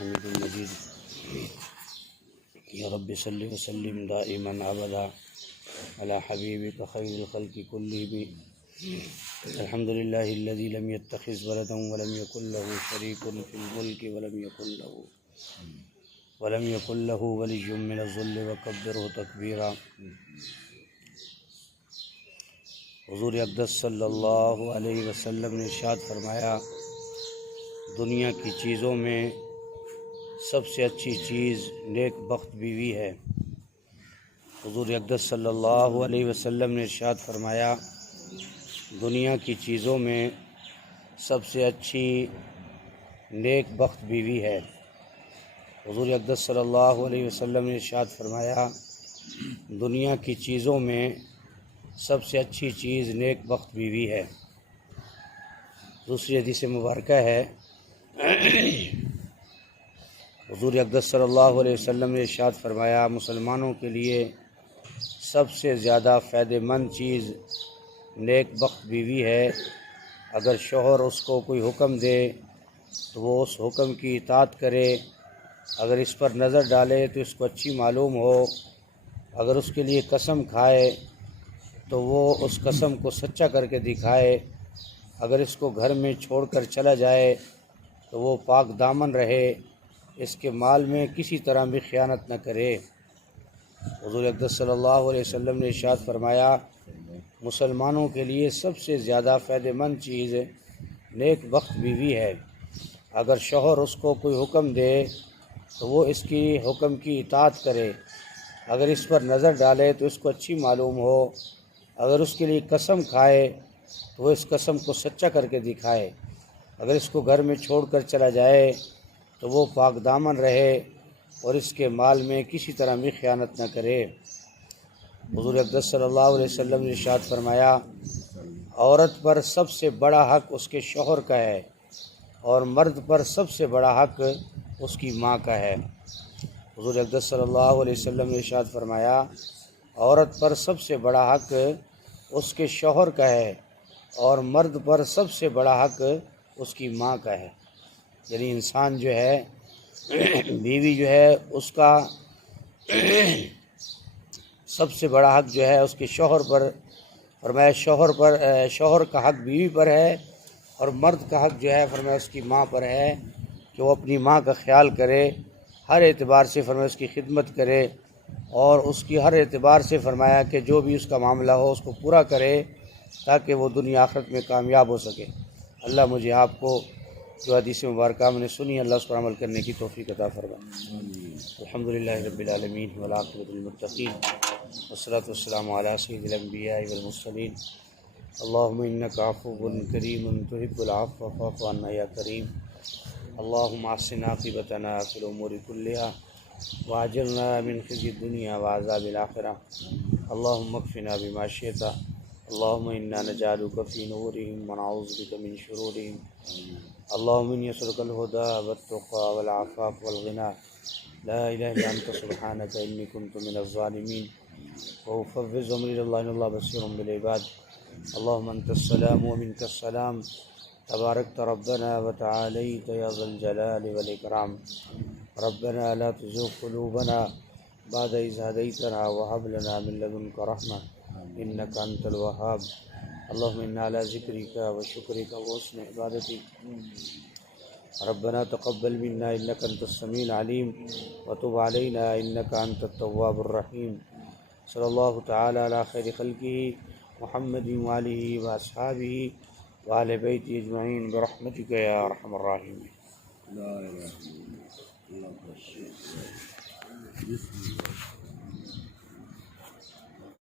حمید مجید یا رب صلی وسلم دائما ابدا علی حبیبک خیر الخلق کلهم الحمد للہ الذی لم يتخذ ولدا ولم يكن له شریک فی الملک ولم يكن له ولی من الذل وکبرہ تکبیرا۔ حضور اقدس صلی اللہ علیہ وسلم نے ارشاد فرمایا، دنیا کی چیزوں میں سب سے اچھی چیز نیک بخت بیوی ہے۔ حضور اقدس صلی اللہ علیہ وسلم نے ارشاد فرمایا، دنیا کی چیزوں میں سب سے اچھی نیک بخت بیوی ہے۔ حضور اقدس صلی اللہ علیہ وسلم نے ارشاد فرمایا، دنیا کی چیزوں میں سب سے اچھی چیز نیک بخت بیوی ہے۔ دوسری حدیث مبارکہ ہے، حضور اقدس صلی اللہ علیہ وسلم نے ارشاد فرمایا، مسلمانوں کے لیے سب سے زیادہ فائدہ مند چیز نیک بخت بیوی ہے۔ اگر شوہر اس کو کوئی حکم دے تو وہ اس حکم کی اطاعت کرے، اگر اس پر نظر ڈالے تو اس کو اچھی معلوم ہو، اگر اس کے لیے قسم کھائے تو وہ اس قسم کو سچا کر کے دکھائے، اگر اس کو گھر میں چھوڑ کر چلا جائے تو وہ پاک دامن رہے، اس کے مال میں کسی طرح بھی خیانت نہ کرے۔ حضور اقدس صلی اللہ علیہ وسلم نے ارشاد فرمایا، مسلمانوں کے لیے سب سے زیادہ فائدہ مند چیز نیک بخت بیوی ہے۔ اگر شوہر اس کو کوئی حکم دے تو وہ اس کی حکم کی اطاعت کرے، اگر اس پر نظر ڈالے تو اس کو اچھی معلوم ہو، اگر اس کے لیے قسم کھائے تو وہ اس قسم کو سچا کر کے دکھائے، اگر اس کو گھر میں چھوڑ کر چلا جائے تو وہ پاک دامن رہے اور اس کے مال میں کسی طرح بھی خیانت نہ کرے۔ حضور اقدس صلی اللہ علیہ وسلم نے ارشاد فرمایا، عورت پر سب سے بڑا حق اس کے شوہر کا ہے اور مرد پر سب سے بڑا حق اس کی ماں کا ہے۔ حضور اقدس صلی اللہ علیہ وسلم نے ارشاد فرمایا، عورت پر سب سے بڑا حق اس کے شوہر کا ہے اور مرد پر سب سے بڑا حق اس کی ماں کا ہے۔ یعنی انسان جو ہے، بیوی جو ہے، اس کا سب سے بڑا حق جو ہے اس کے شوہر پر، فرمایا شوہر کا حق بیوی پر ہے اور مرد کا حق جو ہے فرمایا اس کی ماں پر ہے کہ وہ اپنی ماں کا خیال کرے، ہر اعتبار سے فرمایا اس کی خدمت کرے اور اس کی ہر اعتبار سے فرمایا کہ جو بھی اس کا معاملہ ہو اس کو پورا کرے تاکہ وہ دنیا آخرت میں کامیاب ہو سکے۔ اللہ مجھے آپ کو جو حدیث مبارکہ میں نے سنی، اللہ اس پر عمل کرنے کی توفیق عطا فرمائے۔ الحمدللہ رب العالمین والعاقبۃ للمتقین والصلاۃ والسلام علی سید الانبیاء والمرسلین۔ اللہم انک عفو کریم تحب العفو فاعف عنا یا کریم۔ اللہم احسن عاقبتنا فی الامور کلہا واجرنا من خزی الدنیا وعذاب الآخرہ۔ اللہم اکفنا بما شئت۔ اللہم انا نجعلک فی نورہم ونعوذ بک من شرورہم۔ اللہم انی اسألک الہدی والتقی والعفاف والغنی۔ لا الہ الا انت سبحانک انی کنت من الظالمین۔ وافوض امری الی اللہ ان اللہ بصیر بالعباد۔ اللہم انت السلام ومنک السلام، تبارکت ربنا وتعالیت یا ذا الجلال والاکرام۔ ربنا لا تزغ قلوبنا بعد اذ ہدیتنا وہب لنا من لدنک رحمۃ انک انت الوہاب۔ اللہم انا علی ذکرک وشکرک وحسن عبادتک۔ ربنا تقبل منا انک انت السمیع العلیم وتب علینا انک انت التواب الرحیم۔ صلی اللہ تعالی علی خیر خلقہ محمد وآلہ واصحابہ وآل بیتہ اجمعین برحمتک یا ارحم الراحمین۔